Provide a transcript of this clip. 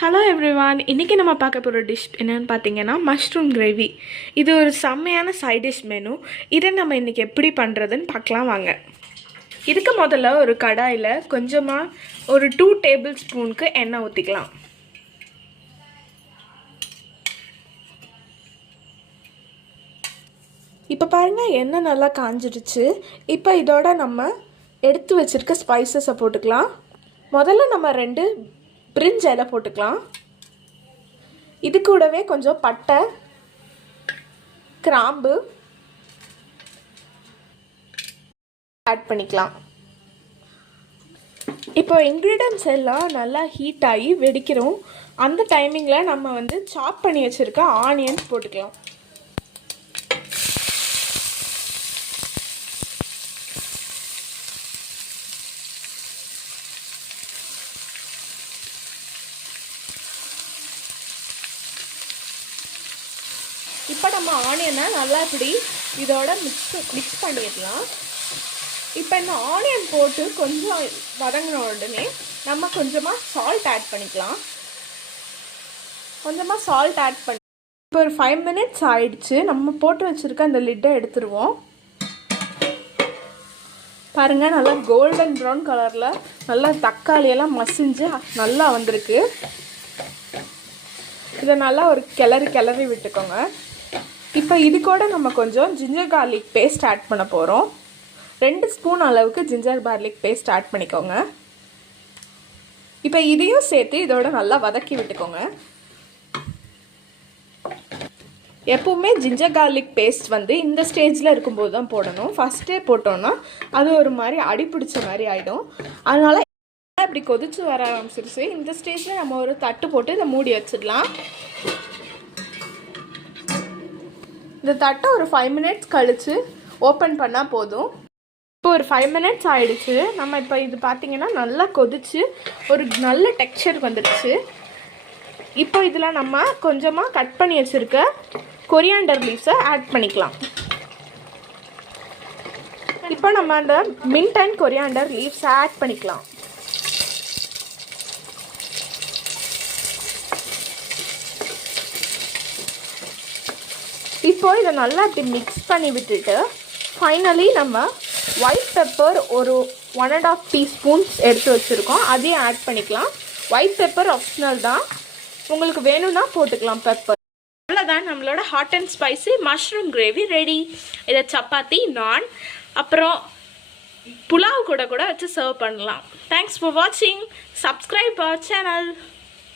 Hello everyone, இன்றைக்கி நம்ம பார்க்க போகிற டிஷ் என்னென்னு பார்த்தீங்கன்னா மஷ்ரூம் கிரேவி. இது ஒரு செம்மையான சைட் டிஷ் மெனு. இதை நம்ம இன்றைக்கி எப்படி பண்ணுறதுன்னு பார்க்கலாம் வாங்க. இதுக்கு முதல்ல ஒரு கடாயில் கொஞ்சமாக ஒரு 2 டேபிள் ஸ்பூனுக்கு எண்ணெய் ஊற்றிக்கலாம். இப்போ பாருங்கள், எண்ணெய் நல்லா காஞ்சிடுச்சு. இப்போ இதோட நம்ம எடுத்து வச்சுருக்க ஸ்பைசஸை போட்டுக்கலாம். முதல்ல நம்ம 2 பிரிஞ்சி இலை போட்டுக்கலாம். இது கூடவே கொஞ்சம் பட்டை, கிராம்பு ஆட் பண்ணிக்கலாம். இப்போ இன்க்ரீடியன்ட்ஸ் எல்லாம் நல்லா ஹீட் ஆகி வெடிக்கிறோம். அந்த டைமிங்கில் நம்ம சாப் பண்ணி வச்சுருக்க ஆனியன்ஸ் போட்டுக்கலாம். இப்போ நம்ம ஆனியனை நல்லா இப்படி இதோட மிக்ஸ் பண்ணிடலாம். இப்போ இந்த ஆனியன் போட்டு கொஞ்சம் வதங்கின உடனே நம்ம கொஞ்சமாக சால்ட் ஆட் பண்ணிக்கலாம். இப்போ ஒரு 5 மினிட்ஸ் ஆயிடுச்சு. நம்ம போட்டு வச்சுருக்க அந்த லிட்டை எடுத்துருவோம். பாருங்கள், நல்லா கோல்டன் ப்ரௌன் கலரில் நல்லா தக்காளியெல்லாம் மசிஞ்சு நல்லா வந்திருக்கு. இதை நல்லா ஒரு கிளறி விட்டுக்கோங்க. இப்போ இது கூட நம்ம கொஞ்சம் ஜிஞ்சர் கார்லிக் பேஸ்ட் ஆட் பண்ண போகிறோம். 2 ஸ்பூன் அளவுக்கு ஜிஞ்சர் கார்லிக் பேஸ்ட் ஆட் பண்ணிக்கோங்க. இப்போ இதையும் சேர்த்து இதோட நல்லா வதக்கி விட்டுக்கோங்க. எப்பவுமே ஜிஞ்சர் கார்லிக் பேஸ்ட் இந்த ஸ்டேஜில் இருக்கும்போது தான் போடணும். ஃபஸ்ட்டே போட்டோன்னா அது ஒரு மாதிரி அடிப்பிடிச்ச மாதிரி ஆகிடும். அதனால் இப்படி கொதிச்சு வர ஆரம்பிச்சிருச்சு. இந்த ஸ்டேஜில் நம்ம ஒரு தட்டு போட்டு இதை மூடி வச்சிடலாம். இந்த தட்டை ஒரு 5 மினிட்ஸ் கழித்து ஓப்பன் பண்ணால் போதும். இப்போ ஒரு 5 மினிட்ஸ் ஆகிடுச்சு. நம்ம இப்போ இது பார்த்திங்கன்னா நல்லா கொதிச்சு ஒரு நல்ல டெக்ஸ்சர் வந்துடுச்சு. இப்போ இதில் நம்ம கொஞ்சமாக கட் பண்ணி வச்சுருக்க கொரியாண்டர் லீவ்ஸை ஆட் பண்ணிக்கலாம். இப்போ நம்ம அந்த மின்ட் அண்ட் கொரியாண்டர் லீவ்ஸை ஆட் பண்ணிக்கலாம். இப்போ இதை நல்லா இப்படி மிக்ஸ் பண்ணி விட்டுட்டு ஃபைனலி நம்ம ஒயிட் பெப்பர் ஒரு 1.5 டீஸ்பூன்ஸ் எடுத்து வச்சுருக்கோம். அதையும் ஆட் பண்ணிக்கலாம். ஒயிட் பெப்பர் ஆப்ஷனல் தான், உங்களுக்கு வேணும்னா போட்டுக்கலாம் பெப்பர். அவ்வளோதான், நம்மளோட hot and spicy mushroom gravy ready. இதை சப்பாத்தி, நான், அப்புறம் புலாவ் கூட வச்சு சர்வ் பண்ணலாம். தேங்க்ஸ் ஃபார் வாட்சிங். Subscribe our channel.